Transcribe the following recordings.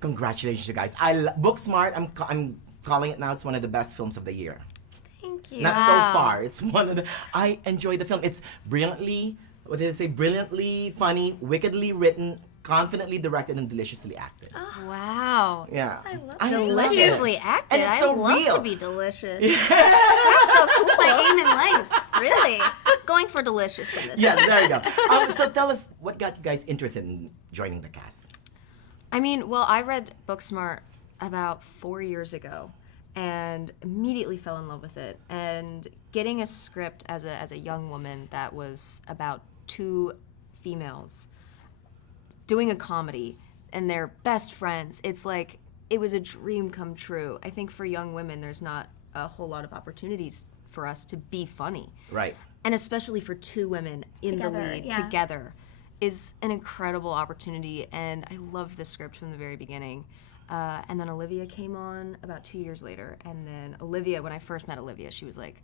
Congratulations, you guys. Booksmart, I'm calling it now, it's one of the best films of the year. Thank you. Not so far. It's one of the. I enjoy the film. It's brilliantly. What did I say? Brilliantly funny, wickedly written, confidently directed, and deliciously acted. Wow. Yeah. I love I it. love Deliciously it. acted. And it's so I love real. to be delicious. That's so cool. My aim in life. Really? Going for delicious in this. Yeah, there you go. So tell us, what got you guys interested in joining the cast? I mean, well, I read Booksmart about 4 years ago and immediately fell in love with it. And getting a script as a young woman that was about two females doing a comedy and they're best friends, it's like, it was a dream come true. I think for young women, there's not a whole lot of opportunities for us to be funny. Right. And especially for two women in the Together, lead yeah. together is an incredible opportunity, and I loved the script from the very beginning. And then Olivia came on about 2 years later, and then Olivia, when I first met Olivia, she was like,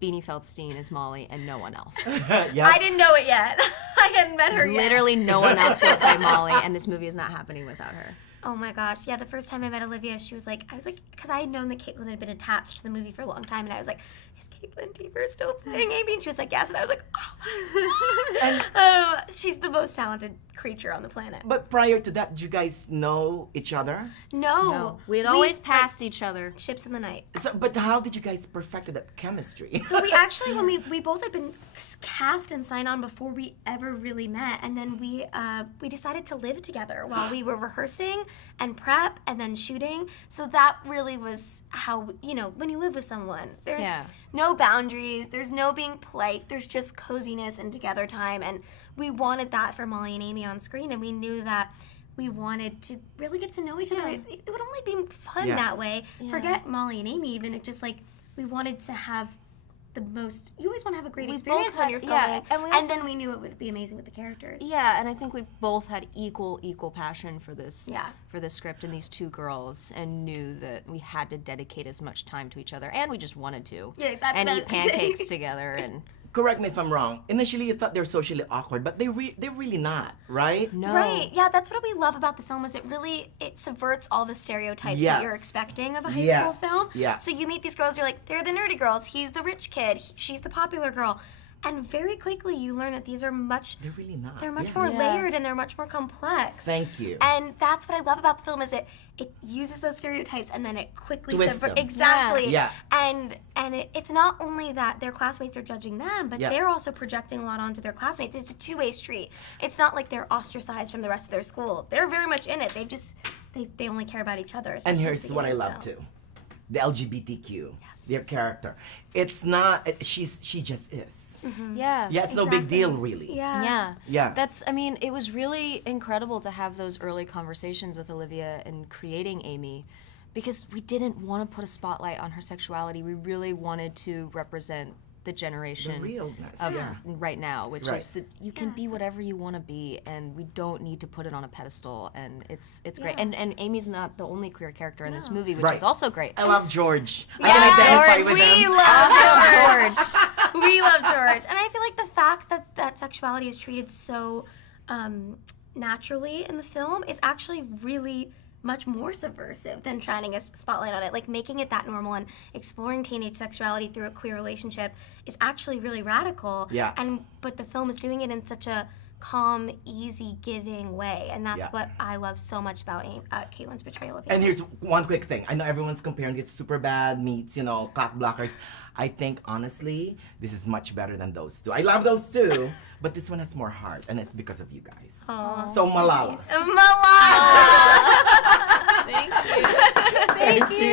Beanie Feldstein is Molly and no one else. Yeah. I didn't know it yet. I hadn't met her yet. Literally no one else will play Molly, and this movie is not happening without her. Oh my gosh, yeah, the first time I met Olivia, I was like, because I had known that Kaitlyn had been attached to the movie for a long time, and I was like, is Kaitlyn Dever still playing Amy? And she was like, yes, and I was like, oh. She's the most talented creature on the planet. But prior to that, did you guys know each other? No. We had always passed each other. Ships in the night. So, but how did you guys perfect that chemistry? So we actually, when we both had been cast and signed on before we ever really met, and then we decided to live together while we were rehearsing and prep and then shooting. So that really was how, when you live with someone, there's no boundaries, there's no being polite, there's just coziness and together time, and we wanted that for Molly and Amy on screen, and we knew that we wanted to really get to know each other. It would only be fun that way. Forget Molly and Amy even, it's just like we wanted to have the most, you always want to have a great experience when you're filming, and then we knew it would be amazing with the characters. Yeah, and I think we both had equal passion for this Yeah. script and these two girls, and knew that we had to dedicate as much time to each other, and we just wanted to. Yeah, that's and what I eat was saying. pancakes together and. Correct me if I'm wrong. Initially, you thought they're socially awkward, but they're really not, right? No. Right, yeah, that's what we love about the film is it subverts all the stereotypes that you're expecting of a high school film. Yeah. So you meet these girls, you're like, they're the nerdy girls, he's the rich kid, she's the popular girl. And very quickly you learn that these are They're really not. they're much more layered and they're much more complex. Thank you. And that's what I love about the film is it uses those stereotypes and then it quickly Twist them. Exactly. Yeah. And it's not only that their classmates are judging them, but they're also projecting a lot onto their classmates. It's a two-way street. It's not like they're ostracized from the rest of their school. They're very much in it. They only care about each other. And especially here's at the what I beginning love of the too. The LGBTQ, their character. It's not, she just is. Yeah. Yeah, it's no big deal really. Yeah. Yeah. It was really incredible to have those early conversations with Olivia and creating Amy, because we didn't want to put a spotlight on her sexuality. We really wanted to represent the generation The realness. of right now, which Right. is that you can be whatever you want to be, and we don't need to put it on a pedestal, and it's great. And Amy's not the only queer character in this movie, which is also great. I love George. I can identify with we him. love George. We love George. And I feel like the fact that sexuality is treated so naturally in the film is actually really much more subversive than shining a spotlight on it. Like making it that normal and exploring teenage sexuality through a queer relationship is actually really radical. Yeah. But the film is doing it in such a calm, easy, giving way, and that's what I love so much about Kaitlyn's portrayal of Amy. And here's one quick thing. I know everyone's comparing it to Superbad meets, cock blockers. I think, honestly, this is much better than those two. I love those two, but this one has more heart, and it's because of you guys. Aww. So, Malala. Malala! Thank you. Thank you.